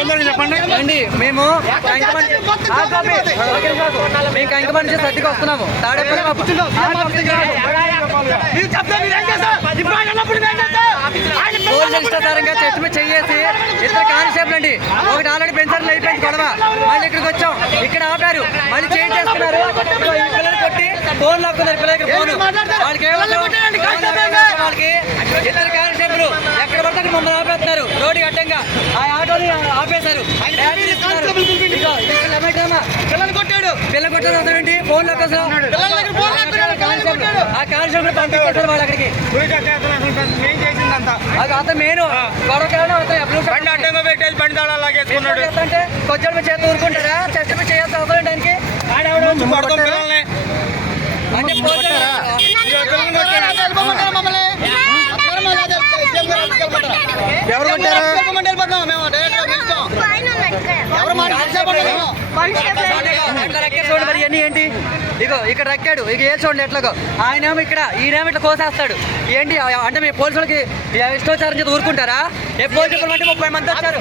చెప్పండి. అండి మేము. మేము కంకమంచి నుంచి సర్దికి వస్తున్నాము తాడేపల్లి ఇష్టాధారంగా చెట్టు మీద చెయ్యేసి ఇద్దరు కానిస్టేబుల్ అండి. ఒకటి ఆల్రెడీ పెంచారు అయిపోయింది గొడవ. మళ్ళీ ఇక్కడికి వచ్చాం. ఇక్కడ ఆపారు. మళ్ళీ చేంజ్ చేస్తున్నారు. పిల్లలు కొట్టి ఫోన్ లాక్కున్నారు పిల్లలకి ఫోన్. వాళ్ళకి వాళ్ళకి. ఇద్దరు కానిస్టేబుల్ ఎక్కడ పడితే అక్కడ మమ్మల్ని ఆపేస్తున్నారు. రోడ్డు అడ్డంగా. ఆటోని ఆపేశారు. పిల్లలు కొట్టాడు. పిల్లలు కొట్టడం అసలు ఏంటి? ఫోన్. ఆ కానిస్టేబుల్ పంపించేస్తారు వాళ్ళు అక్కడికి. అతను మెయిన్. గొడవ కారణం అతను ఎప్పుడు అంటే కొంచెం మీద చేతి ఊరుకుంటారా? చెస్ట్ మీద చేయాల్సిన అవసరం అంటే పోతారా? ఎవరు కొట్టారు? ఏంటి ఇగో ఇక్కడ రక్కాడు. ఇక ఏ చూడండి ఎట్లాగో. ఆయన ఏమో ఇక్కడ ఈయనేమో ఇట్లా కోసేస్తాడు. ఏంటి అంటే మీ పోలీసులకి ఇష్టోచారం చేసి ఊరుకుంటారా? ఏ పోలీసు అంటే ముప్పై మంది వచ్చారు.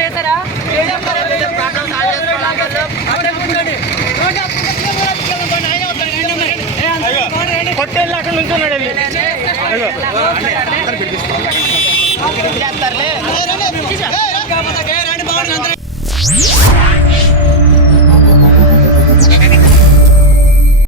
చేశారా? చేస్తారులే Yeah.